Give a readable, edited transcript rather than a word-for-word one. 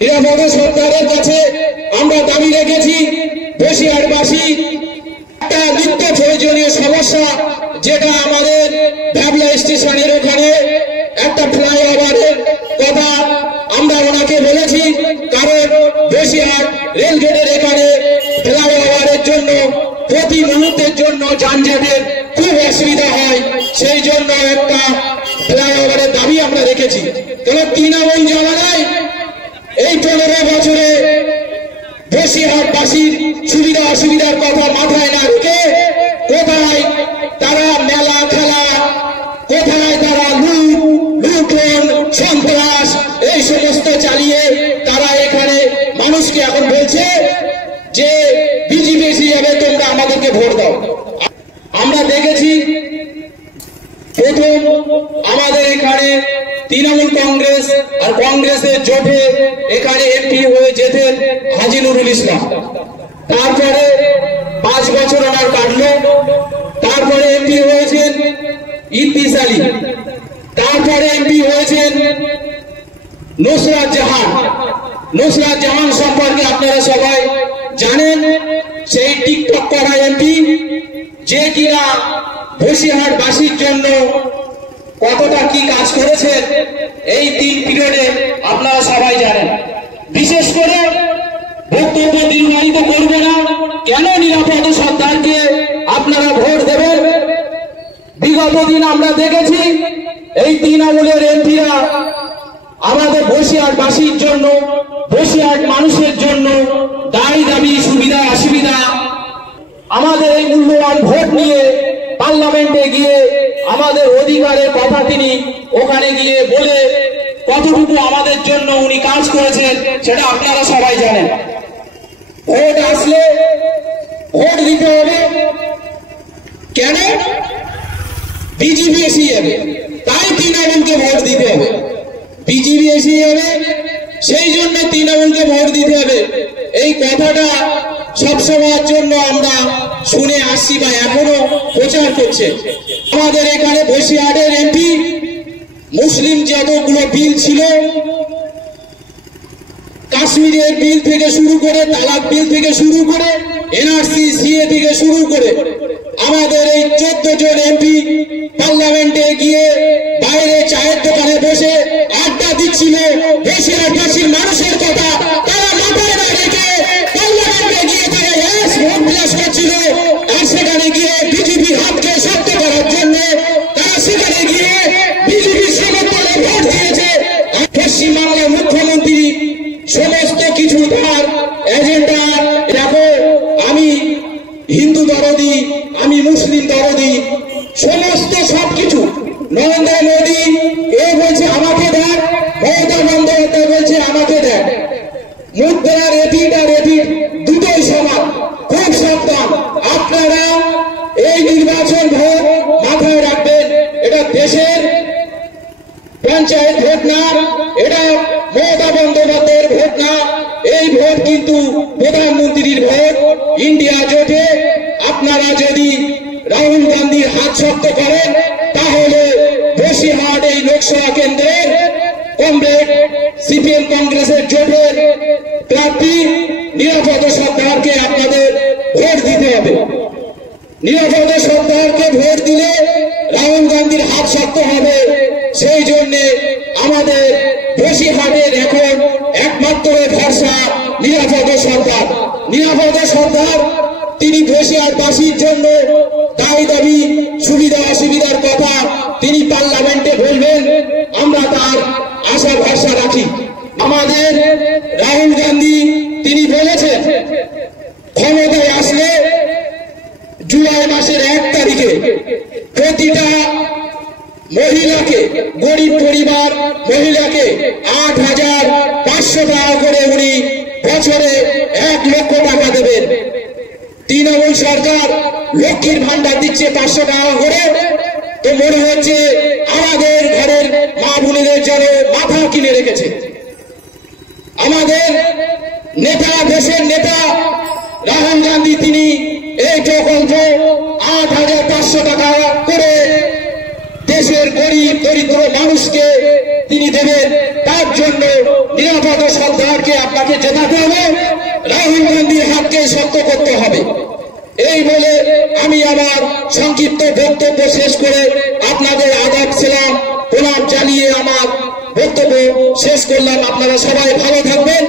নিরাপদ সরকারের কাছে আমরা দাবি রেখেছি বসিরহাটবাসী একটা নিত্য প্রয়োজনীয় সমস্যা, যেটা আমাদের ভ্যাবলা স্টেশনের ওখানে একটা ফ্লাইওভারের কথা আমরা ওনাকে বলেছি। কারণ বসিরহাট রেলগেটের এখানে ফ্লাইওভারের জন্য প্রতি মুহূর্তের জন্য যানজটের খুব অসুবিধা হয়, সেই জন্য একটা ফ্লাইওভারের দাবি আমরা রেখেছি। কারণ তৃণমূল জামানায় এই 15 বছরে বসিরহাটবাসীর সুবিধা অসুবিধার কথা মাথায় না রেখে কোথায় তারা মেলা খেলা, কোথায় তারা লুটন সন্ত্রাস এই সমস্ত চালিয়ে তারা এখানে মানুষকে এখন বলছে যে বিজেপি এসে যাবে, তোমরা আমাদেরকে ভোট দাও। আমরা দেখেছি প্রথম আমাদের এখানে তৃণমূল কংগ্রেস আর কংগ্রেসের জোটে এখানে এমপি হয়ে যেতেন হাজী নুরুল ইসলাম। তারপরে 5 বছর আমার কাটলো, তারপরে এমপি হয়েছেন ইদ্রিস আলী, তারপরে এমপি হয়েছেন নুসরাত জাহান। নুসরাত জাহান সম্পর্কে আপনারা সবাই জানেন, সেই টিকটক করা এমপি, যে কিনা বসিরহাটবাসীর জন্য কতটা কি কাজ করেছেন এই 3 পিরিয়ডে আপনারা সবাই জানেন। বিশেষ করে বক্তব্য দীর্ঘায়িত করবে না, কেন নিরাপদ সরকারকে আপনারা ভোট দেবেন। বিগত দিন আমরা দেখেছি এই তৃণমূলের এমপিরা আমাদের বসিরহাটবাসীর জন্য, বসিরহাট মানুষের জন্য দাবি দাবি সুবিধা অসুবিধা, আমাদের এই মূল্যবান ভোট নিয়ে পার্লামেন্টে গিয়ে আমাদের অধিকারের কথা তিনি ওখানে গিয়ে বলে কতটুকু আমাদের জন্য উনি কাজ করেছেন সেটা আপনারা সবাই জানেন। ভোট আসলে ভোট দিতে হবে, কেন? বিজেপি এসে যাবে, তাই তৃণমূলকে ভোট দিতে হবে। বিজেপি এসে যাবে, সেই জন্য তৃণমূলকে ভোট দিতে হবে। এই কথাটা সবসময়ের জন্য আমরা শুনে আসছি বা এখনো প্রচার করছে। আমাদের এখানে বসিরহাটের এমপি মুসলিম যতগুলো বিল ছিল, কাশ্মীরের বিল থেকে শুরু করে, তালাক বিল থেকে শুরু করে, এনআরসি সিএ থেকে শুরু করে, আমাদের এই 14 জন এমপি পার্লামেন্টে গিয়ে বাইরে চায়ের দোকানে বসে আড্ডা দিচ্ছিল। বসিরহাটবাসীর মানুষের কথা তারা মাথায় না রেখে পার্লামেন্টে গিয়ে তারা ভোট বিলাস করছিল। আর সেখানে গিয়ে বিজেপি হাতকে শক্ত করার জন্য তারা সেখানে গিয়ে বিজেপির সমর্থনে ভোট দিয়েছে। পশ্চিমবাংলার মুখ্যমন্ত্রী সমস্ত কিছু তার এজেন্ডা, দেখো আমি হিন্দু দরদি, আমি মুসলিম দরদি, সমস্ত সবকিছু। নরেন্দ্র মোদী এ বলছে আমাকে দেন, মমতা বন্দ্যোপাধ্যায় বলছে আমাকে দেন। মুদ্রা রেপিড আর রেপিড দুটোই সমান। খুব সাবধান আপনারা, এই নির্বাচন ভোট মাথায় রাখবেন। এটা দেশের পঞ্চায়েত ভোট না, এটা মমতা বন্দ্যোপাধ্যায়ের ভোট না, এই ভোট কিন্তু প্রধানমন্ত্রীর ভোট। ইন্ডিয়া জোটে আপনারা যদি রাহুল গান্ধীর হাত শক্ত করেন, তাহলে বসিরহাট এই লোকসভা কেন্দ্রের কমরেড সিপিএম কংগ্রেসের জোটের প্রার্থী নিরাপদ সরকারকে আপনাদের ভোট দিতে হবে। নিরাপদ সরকারকে ভোট দিলে রাহুল গান্ধীর হাত শক্ত হবে। সেই জন্যে আমাদের বসিরহাটের এখন একমাত্র ভরসা নিরাপদ সরকার। নিরাপদ সরকার তিনি বসিরহাটবাসীর জন্য দাবি দাবি সুবিধা অসুবিধার কথা তিনি পার্লামেন্টে বলবেন, আমরা তার আশা ভরসা রাখি। আমাদের রাহুল গান্ধী তিনি বলেছেন ক্ষমতায় আসলে জুলাই মাসের 1 তারিখে প্রতিটা মহিলাকে, গরিব পরিবার মহিলাকে 8,500 টাকা করে উনি বছরে 1 লক্ষ টাকা দেবেন। তৃণমূল সরকার লক্ষ্মীর ভান্ডার দিচ্ছে 500 টাকা করে। তো মনে হচ্ছে আমাদের ঘরের মা বোনেদের জন্য মাথা কিনে রেখেছে। আমাদের নেতা, দেশের নেতা রাহুল গান্ধী তিনি এই প্রকল্প 8,500 টাকা করে দেশের গরিব দরিদ্র মানুষকে তিনি দেবেন। তার জন্য নিরাপদ প্রভাত সরকারকে আপনাকে জেতাতে হবে, রাহুল গান্ধীর হাতকে শক্ত করতে হবে। এই বলে আমি আমার সংক্ষিপ্ত বক্তব্য শেষ করে আপনাদের আদাব সালাম প্রণাম জানিয়ে আমার বক্তব্য শেষ করলাম। আপনারা সবাই ভালো থাকবেন।